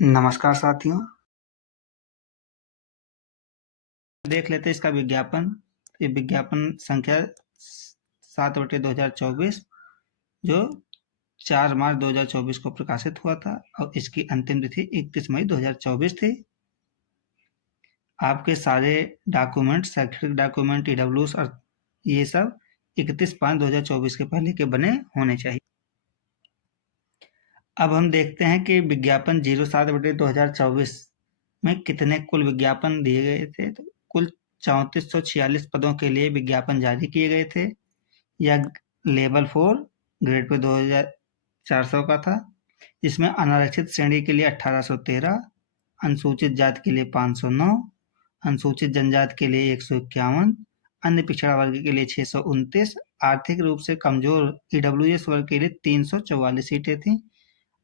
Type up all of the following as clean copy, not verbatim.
नमस्कार साथियों, देख लेते हैं इसका विज्ञापन। ये विज्ञापन संख्या 7/2024 जो 4 मार्च 2024 को प्रकाशित हुआ था और इसकी अंतिम तिथि 31 मई 2024 थी। आपके सारे डॉक्यूमेंट, शैक्षणिक डॉक्यूमेंट, ईडब्ल्यूएस और ये सब 31/5/2024 के पहले के बने होने चाहिए। अब हम देखते हैं कि विज्ञापन 07/2024 में कितने कुल विज्ञापन दिए गए थे। तो कुल 3446 पदों के लिए विज्ञापन जारी किए गए थे। यह लेवल 4 ग्रेड पे 2400 का था, जिसमें अनारक्षित श्रेणी के लिए 1813, अनुसूचित जाति के लिए 509, अनुसूचित जनजाति के लिए 151, अन्य पिछड़ा वर्ग के लिए 629, आर्थिक रूप से कमजोर ईडब्ल्यूएस वर्ग के लिए 344 सीटें थीं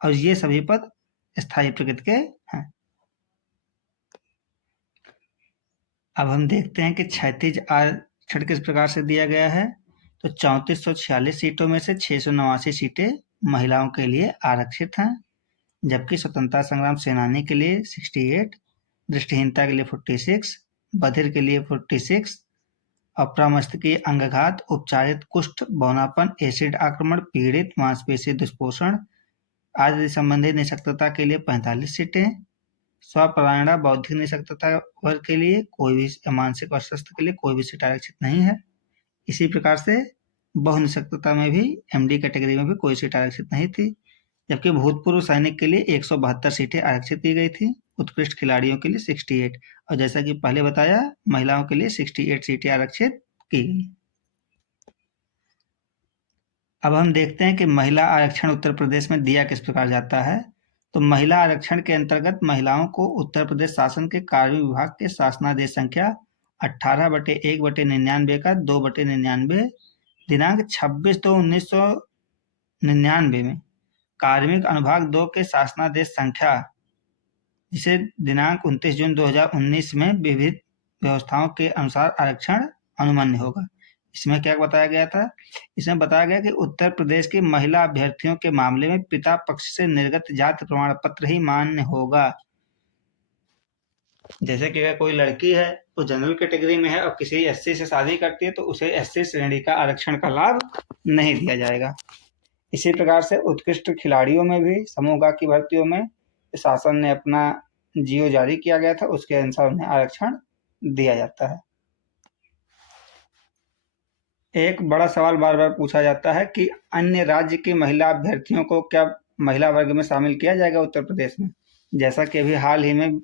और ये सभी पद स्थायी प्रकृति के हैं। अब हम देखते हैं कि क्षैतिज आरक्षण किस प्रकार से दिया गया है। तो 3446 सीटों में से 689 सीटें महिलाओं के लिए आरक्षित हैं, जबकि स्वतंत्रता संग्राम सेनानी के लिए 68, दृष्टिहीनता के लिए 46, बधिर के लिए 46, अप्रमस्तकीय अंगघात, उपचारित कुष्ठ, बौनापन, एसिड आक्रमण, पीड़ित, मांसपेशी दुष्पोषण आदि संबंधी निःशक्तता के लिए 45 सीटें, स्वपरायणा बौद्धिक निःशक्तता वर्ग के लिए कोई भी, मानसिक अस्वस्थ के लिए कोई भी सीट आरक्षित नहीं है। इसी प्रकार से बहु निःशक्तता में भी एमडी कैटेगरी में भी कोई सीट आरक्षित नहीं थी, जबकि भूतपूर्व सैनिक के लिए 172 सीटें आरक्षित की गई थी, उत्कृष्ट खिलाड़ियों के लिए 68 और जैसा कि पहले बताया महिलाओं के लिए 68 सीटें आरक्षित की गई। अब हम देखते हैं कि महिला आरक्षण उत्तर प्रदेश में दिया किस प्रकार जाता है। तो महिला आरक्षण के अंतर्गत महिलाओं को उत्तर प्रदेश शासन के कार्य विभाग के शासनादेश संख्या 18/1/99 का 2/99 दिनांक 26/2/1999 में, कार्मिक अनुभाग 2 के शासनादेश संख्या जिसे दिनांक 29 जून 2019 में विविध व्यवस्थाओं के अनुसार आरक्षण अनुमान्य होगा। इसमें क्या बताया गया था? इसमें बताया गया कि उत्तर प्रदेश की महिला अभ्यर्थियों के मामले में पिता पक्ष से निर्गत जाति प्रमाण पत्र ही मान्य होगा। जैसे कि अगर कोई लड़की है वो जनरल कैटेगरी में है और किसी एससी से शादी करती है तो उसे एससी श्रेणी का आरक्षण का लाभ नहीं दिया जाएगा। इसी प्रकार से उत्कृष्ट खिलाड़ियों में भी समूह गा की भर्तियों में शासन ने अपना जियो जारी किया गया था, उसके अनुसार उन्हें आरक्षण दिया जाता है। एक बड़ा सवाल बार बार पूछा जाता है कि अन्य राज्य की महिला अभ्यर्थियों को क्या महिला वर्ग में शामिल किया जाएगा उत्तर प्रदेश में। जैसा कि अभी हाल ही में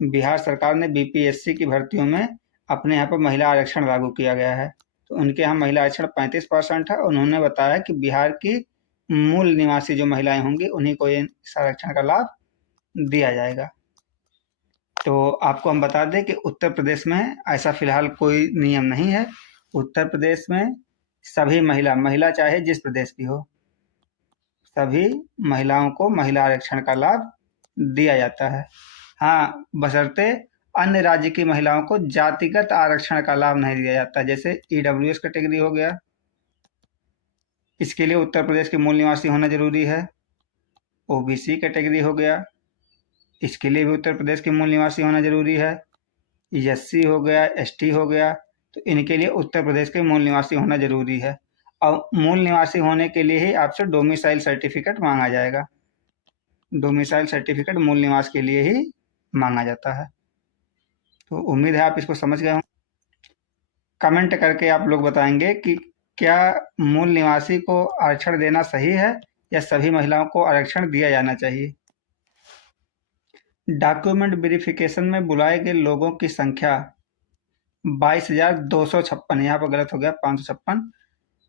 बिहार सरकार ने बीपीएससी की भर्तियों में अपने यहाँ पर महिला आरक्षण लागू किया गया है, तो उनके यहाँ महिला आरक्षण 35% है। उन्होंने बताया कि बिहार की मूल निवासी जो महिलाएं होंगी उन्हीं को इस आरक्षण का लाभ दिया जाएगा। तो आपको हम बता दें कि उत्तर प्रदेश में ऐसा फिलहाल कोई नियम नहीं है। उत्तर प्रदेश में सभी महिला चाहे जिस प्रदेश की हो, सभी महिलाओं को महिला आरक्षण का लाभ दिया जाता है। हाँ, बशर्ते अन्य राज्य की महिलाओं को जातिगत आरक्षण का लाभ नहीं दिया जाता। जैसे ईडब्ल्यूएस कैटेगरी हो गया, इसके लिए उत्तर प्रदेश के मूल निवासी होना जरूरी है। ओबीसी कैटेगरी हो गया, इसके लिए भी उत्तर प्रदेश के मूल निवासी होना जरूरी है। एससी हो गया, एसटी हो गया, तो इनके लिए उत्तर प्रदेश के मूल निवासी होना जरूरी है। और मूल निवासी होने के लिए ही आपसे डोमिसाइल सर्टिफिकेट मांगा जाएगा। डोमिसाइल सर्टिफिकेट मूल निवास के लिए ही मांगा जाता है। तो उम्मीद है आप इसको समझ गए होंगे। कमेंट करके आप लोग बताएंगे कि क्या मूल निवासी को आरक्षण देना सही है या सभी महिलाओं को आरक्षण दिया जाना चाहिए। डॉक्यूमेंट वेरिफिकेशन में बुलाए गए लोगों की संख्या 22,256, यहाँ पर गलत हो गया 556,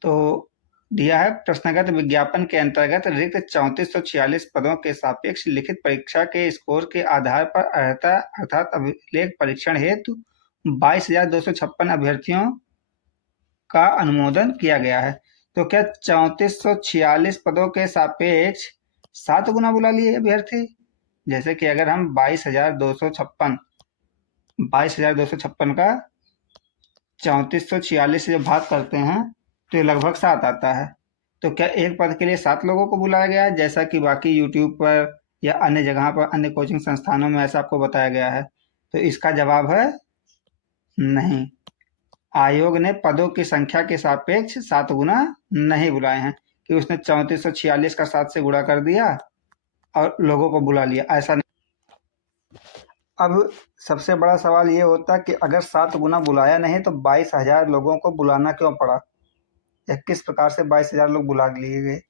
तो दिया है प्रश्नगत विज्ञापन के अंतर्गत रिक्त 3446 पदों के सापेक्ष लिखित परीक्षा के स्कोर के आधार पर अर्हता अर्थात अभिलेख परीक्षण हेतु 22,256 अभ्यर्थियों का अनुमोदन किया गया है। तो क्या 3446 पदों के सापेक्ष 7 गुना बुला लिए अभ्यर्थी। जैसे कि अगर हम 22,256 का 3446 से जब भाग करते हैं तो ये लगभग 7 आता है। तो क्या एक पद के लिए 7 लोगों को बुलाया गया, जैसा कि बाकी यूट्यूब पर या अन्य जगह पर, अन्य कोचिंग संस्थानों में ऐसा आपको बताया गया है? तो इसका जवाब है नहीं। आयोग ने पदों की संख्या के सापेक्ष 7 गुना नहीं बुलाए हैं कि उसने 3446 का 7 से गुणा कर दिया और लोगों को बुला लिया, ऐसा नहीं। अब सबसे बड़ा सवाल ये होता है कि अगर 7 गुना बुलाया नहीं तो 22,000 लोगों को बुलाना क्यों पड़ा, या किस प्रकार से 22,000 लोग बुला लिए गए?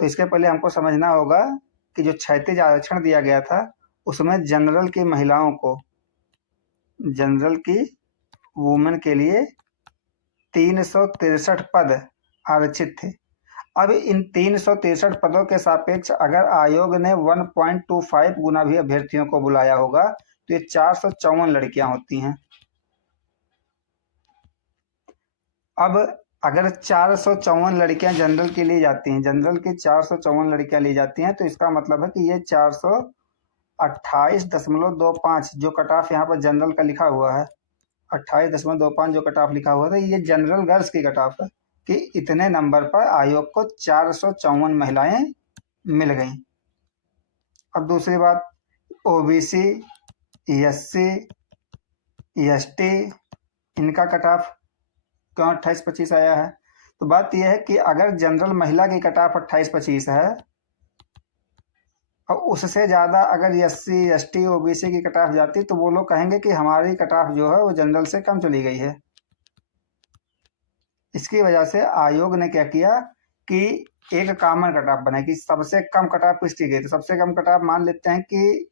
तो इसके पहले हमको समझना होगा कि जो क्षैतिज आरक्षण दिया गया था उसमें जनरल की महिलाओं को, जनरल की वुमेन के लिए 363 पद आरक्षित थे। अब इन 363 पदों के सापेक्ष अगर आयोग ने 1.25 गुना भी अभ्यर्थियों को बुलाया होगा तो ये 454 लड़कियां होती हैं। अब अगर 454 लड़कियां जनरल के लिए जाती हैं, जनरल की 454 लड़कियां ली जाती हैं, तो इसका मतलब है कि ये 428.25 जो कट ऑफ यहाँ पर जनरल का लिखा हुआ है, 28.25 जो कट ऑफ लिखा हुआ था, ये जनरल गर्ल्स की कट ऑफ है कि इतने नंबर पर आयोग को 454 महिलाएं मिल गईं। अब दूसरी बात, ओबीसी, एससी, एसटी, इनका कट ऑफ क्यों 28-25 आया है? तो बात यह है कि अगर जनरल महिला की कट ऑफ 28-25 है और उससे ज़्यादा अगर एससी, एसटी, ओबीसी की कट ऑफ जाती तो वो लोग कहेंगे कि हमारी कट ऑफ जो है वो जनरल से कम चली गई है। इसकी वजह से आयोग ने क्या किया कि एक कॉमन कट ऑफ बनाई कि सबसे कम कट ऑफ किसकी गई, तो सबसे कम कट ऑफ मान लेते हैं कि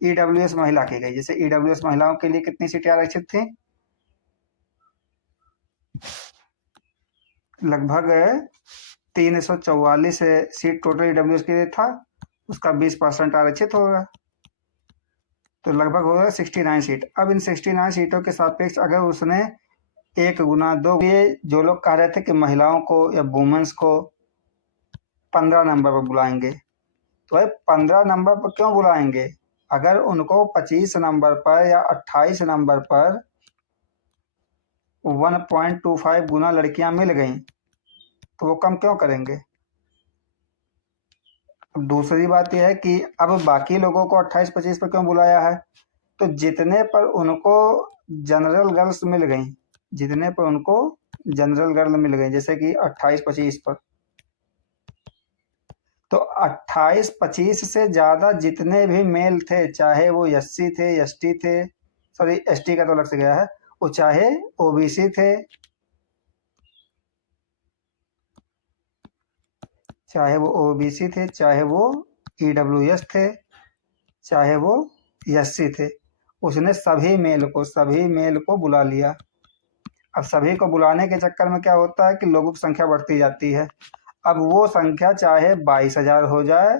ईडब्ल्यूएस महिला की गई। जैसे ईडब्ल्यूएस महिलाओं के लिए कितनी सीटें आरक्षित थी? लगभग 344 सीट टोटल ईडब्ल्यूएस के लिए था, उसका 20% आरक्षित होगा तो लगभग होगा 69 सीट। अब इन 69 सीटों के सापेक्ष अगर उसने 1 गुना 2, ये जो लोग कह रहे थे कि महिलाओं को या वुमेन्स को 15 नंबर पर बुलाएंगे, तो भाई 15 नंबर पर क्यों बुलाएंगे? अगर उनको 25 नंबर पर या 28 नंबर पर 1.25 गुना लड़कियां मिल गई तो वो कम क्यों करेंगे? अब दूसरी बात यह है कि अब बाकी लोगों को 28-25 पर क्यों बुलाया है? तो जितने पर उनको जनरल गर्ल्स मिल गई, जितने पर उनको जनरल गर्ल मिल गई, जैसे कि 28-25 पर, तो 28-25 से ज़्यादा जितने भी मेल थे, चाहे वो एससी थे, एसटी थे, सॉरी एसटी का तो अलग से गया है, वो चाहे ओबीसी थे, चाहे वो ओबीसी थे, चाहे वो ईडब्ल्यूएस थे, चाहे वो एससी थे, उसने सभी मेल को बुला लिया। अब सभी को बुलाने के चक्कर में क्या होता है कि लोगों की संख्या बढ़ती जाती है। अब वो संख्या चाहे 22,000 हो जाए,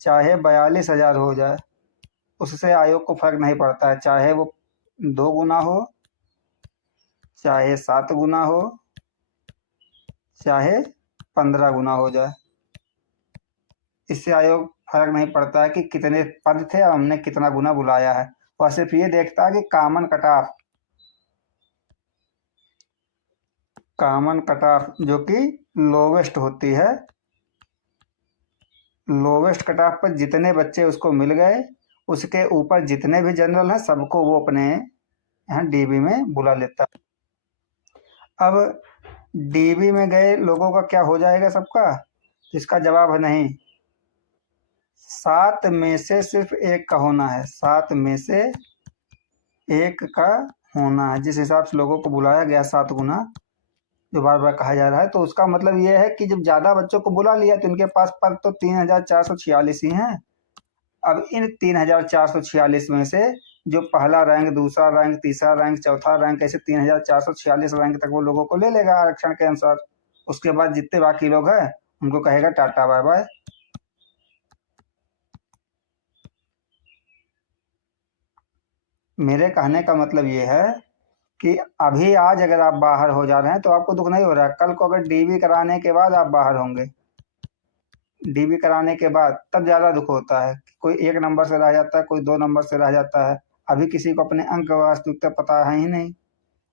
चाहे 42,000 हो जाए, उससे आयोग को फर्क नहीं पड़ता है, चाहे वो 2 गुना हो, चाहे 7 गुना हो, चाहे 15 गुना हो जाए, इससे आयोग फर्क नहीं पड़ता है कि कितने पद थे और हमने कितना गुना बुलाया है। वह सिर्फ ये देखता है कि कॉमन कट ऑफ जो कि लोवेस्ट होती है, लोवेस्ट कट ऑफ पर जितने बच्चे उसको मिल गए, उसके ऊपर जितने भी जनरल हैं सबको वो अपने यहाँ डीबी में बुला लेता। अब डीबी में गए लोगों का क्या हो जाएगा सबका? तो इसका जवाब है नहीं। 7 में से सिर्फ 1 का होना है, 7 में से 1 का होना है। जिस हिसाब से लोगों को बुलाया गया 7 गुना, जो बार बार कहा जा रहा है, तो उसका मतलब ये है कि जब ज़्यादा बच्चों को बुला लिया तो इनके पास पद तो 3,446 ही हैं। अब इन 3,446 में से जो पहला रैंक, दूसरा रैंक, तीसरा रैंक, चौथा रैंक, ऐसे 3,446 रैंक तक वो लोगों को ले लेगा आरक्षण के अनुसार। उसके बाद जितने बाकी लोग हैं उनको कहेगा टाटा बाय बाय। मेरे कहने का मतलब ये है कि अभी आज अगर आप बाहर हो जा रहे हैं तो आपको दुख नहीं हो रहा है, कल को अगर डीबी कराने के बाद आप बाहर होंगे, डीबी कराने के बाद तब ज़्यादा दुख होता है। कोई 1 नंबर से रह जाता है, कोई 2 नंबर से रह जाता है, अभी किसी को अपने अंक वास्तविकता पता है ही नहीं।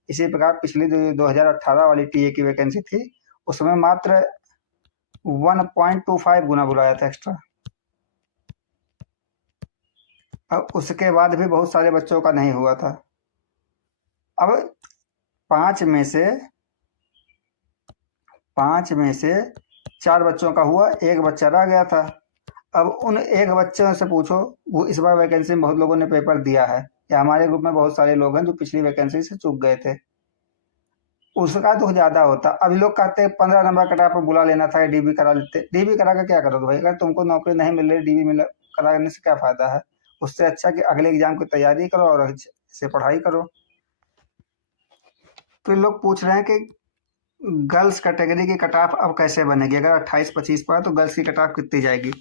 इसी प्रकार पिछली 2018 वाली टीए की वैकेंसी थी, उसमें मात्र 1.25 गुना बुलाया था एक्स्ट्रा। अब उसके बाद भी बहुत सारे बच्चों का नहीं हुआ था। अब 5 में से 4 बच्चों का हुआ, एक बच्चा रह गया था। अब उन एक बच्चे से पूछो, वो इस बार वैकेंसी में बहुत लोगों ने पेपर दिया है, या हमारे ग्रुप में बहुत सारे लोग हैं जो पिछली वैकेंसी से चूक गए थे, उसका तो ज़्यादा होता। अभी लोग कहते हैं 15 नंबर कटा पर बुला लेना था, डीबी करा लेते। डीबी करा कर क्या करोगे भाई? अगर तुमको नौकरी नहीं मिल रही, डीबी मिल कराने से क्या फ़ायदा है? उससे अच्छा कि अगले एग्जाम की तैयारी करो और अच्छे से पढ़ाई करो। तो लोग पूछ रहे हैं कि गर्ल्स कैटेगरी की कट ऑफ अब कैसे बनेगी? अगर 28-25 पर है तो गर्ल्स की कट ऑफ कितनी जाएगी?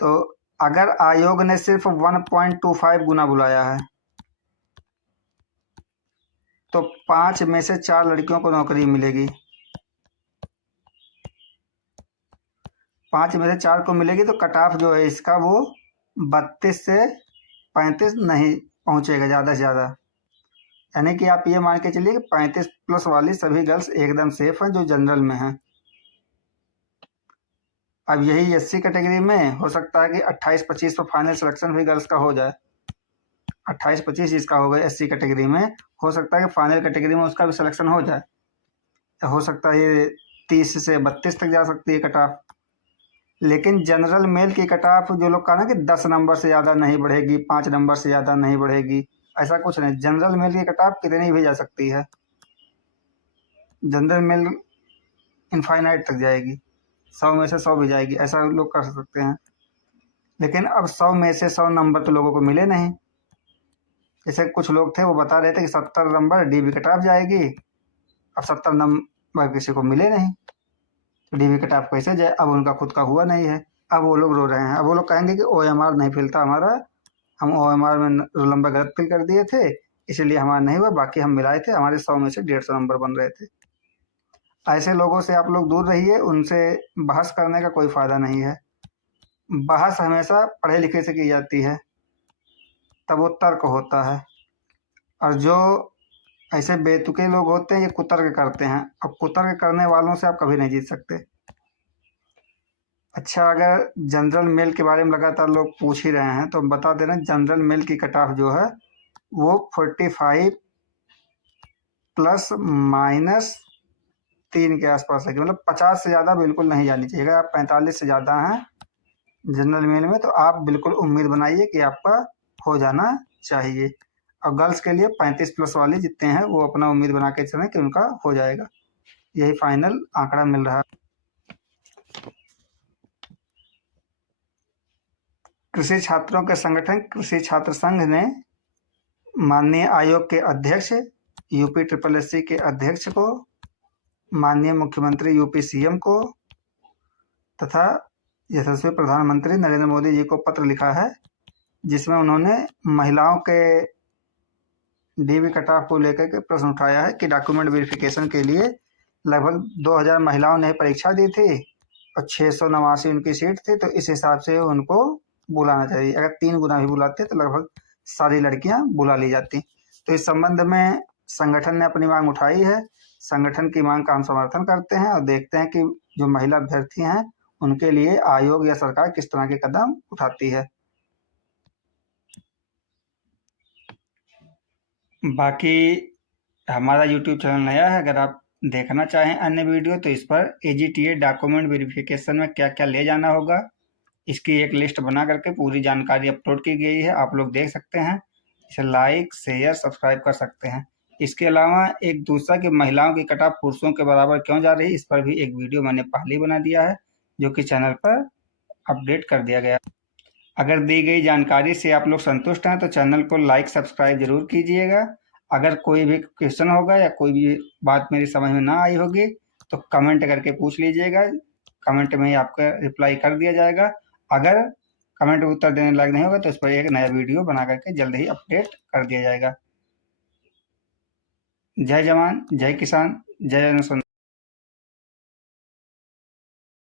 तो अगर आयोग ने सिर्फ 1.25 गुना बुलाया है तो 5 में से 4 लड़कियों को नौकरी मिलेगी। 5 में से 4 को मिलेगी तो कट ऑफ जो है इसका वो 32 से 35 नहीं पहुंचेगा ज़्यादा से ज़्यादा। यानी कि आप ये मान के चलिए कि 35 प्लस वाली सभी गर्ल्स एकदम सेफ हैं जो जनरल में हैं। अब यही एससी कैटेगरी में हो सकता है कि 28-25 पर फाइनल सिलेक्शन भी गर्ल्स का हो जाए। 28-25 जिसका होगा एससी कैटेगरी में, हो सकता है कि फाइनल कैटेगरी में उसका भी सिलेक्शन हो जाए। हो सकता है ये 30 से 32 तक जा सकती है कट ऑफ। लेकिन जनरल मेल की कट ऑफ जो लोग कहा ना कि 10 नंबर से ज़्यादा नहीं बढ़ेगी, 5 नंबर से ज़्यादा नहीं बढ़ेगी, ऐसा कुछ नहीं। जनरल मेल की कट ऑफ कितनी भी जा सकती है। जनरल मेल इनफाइनाइट तक जाएगी, 100 में से 100 भी जाएगी, ऐसा लोग कर सकते हैं। लेकिन अब 100 में से 100 नंबर तो लोगों को मिले नहीं। जैसे कुछ लोग थे वो बता रहे थे कि 70 नंबर डीबी कट ऑफ जाएगी। अब 70 नंबर किसी को मिले नहीं तो डीबी कट ऑफ कैसे जाए? अब उनका खुद का हुआ नहीं है। अब वो लोग रो रहे हैं। अब वो लोग कहेंगे कि ओएमआर नहीं फिलता हमारा, हम ओएमआर में रोल नंबर गलत फिल कर दिए थे, इसलिए हमारा नहीं हुआ, बाकी हम मिलाए थे, हमारे 100 में से 150 नंबर बन रहे थे। ऐसे लोगों से आप लोग दूर रहिए, उनसे बहस करने का कोई फ़ायदा नहीं है। बहस हमेशा पढ़े लिखे से की जाती है, तब वो तर्क होता है। और जो ऐसे बेतुके लोग होते हैं ये कुतर्क करते हैं। अब कुतर्क करने वालों से आप कभी नहीं जीत सकते। अच्छा, अगर जनरल मेल के बारे में लगातार लोग पूछ ही रहे हैं तो बता दे रहे हैं, जनरल मेल की कट ऑफ जो है वो 45 प्लस माइनस 3 के आसपास है, मतलब 50 से ज़्यादा बिल्कुल नहीं जानी चाहिए। अगर आप 45 से ज़्यादा हैं जनरल मेल में तो आप बिल्कुल उम्मीद बनाइए कि आपका हो जाना चाहिए। और गर्ल्स के लिए 35 प्लस वाले जितने हैं वो अपना उम्मीद बना के चलें कि उनका हो जाएगा। यही फाइनल आंकड़ा मिल रहा है। कृषि छात्रों के संगठन कृषि छात्र संघ ने माननीय आयोग के अध्यक्ष, यूपी SSSC के अध्यक्ष को, माननीय मुख्यमंत्री यूपी सीएम को तथा यशस्वी प्रधानमंत्री नरेंद्र मोदी जी को पत्र लिखा है, जिसमें उन्होंने महिलाओं के डीबी कट ऑफ को लेकर के प्रश्न उठाया है कि डॉक्यूमेंट वेरिफिकेशन के लिए लगभग 2000 महिलाओं ने परीक्षा दी थी और 689 उनकी सीट थी, तो इस हिसाब से उनको बुलाना चाहिए। अगर 3 गुना भी बुलाते तो लगभग सारी लड़कियां बुला ली जाती। तो इस संबंध में संगठन ने अपनी मांग उठाई है। संगठन की मांग का हम समर्थन करते हैं और देखते हैं कि जो महिला अभ्यर्थी हैं उनके लिए आयोग या सरकार किस तरह के कदम उठाती है। बाकी हमारा यूट्यूब चैनल नया है, अगर आप देखना चाहें अन्य वीडियो तो इस पर AGTA डॉक्यूमेंट वेरिफिकेशन में क्या क्या ले जाना होगा इसकी एक लिस्ट बना करके पूरी जानकारी अपलोड की गई है, आप लोग देख सकते हैं। इसे लाइक शेयर सब्सक्राइब कर सकते हैं। इसके अलावा एक दूसरा कि महिलाओं की कट ऑफ पुरुषों के बराबर क्यों जा रही है, इस पर भी एक वीडियो मैंने पहले ही बना दिया है जो कि चैनल पर अपडेट कर दिया गया। अगर दी गई जानकारी से आप लोग संतुष्ट हैं तो चैनल को लाइक सब्सक्राइब जरूर कीजिएगा। अगर कोई भी क्वेश्चन होगा या कोई भी बात मेरी समझ में ना आई होगी तो कमेंट करके पूछ लीजिएगा, कमेंट में ही आपका रिप्लाई कर दिया जाएगा। अगर कमेंट में उत्तर देने लायक नहीं होगा तो इस पर एक नया वीडियो बना करके जल्द ही अपडेट कर दिया जाएगा। जय जवान, जय किसान, जय अनुसंधान।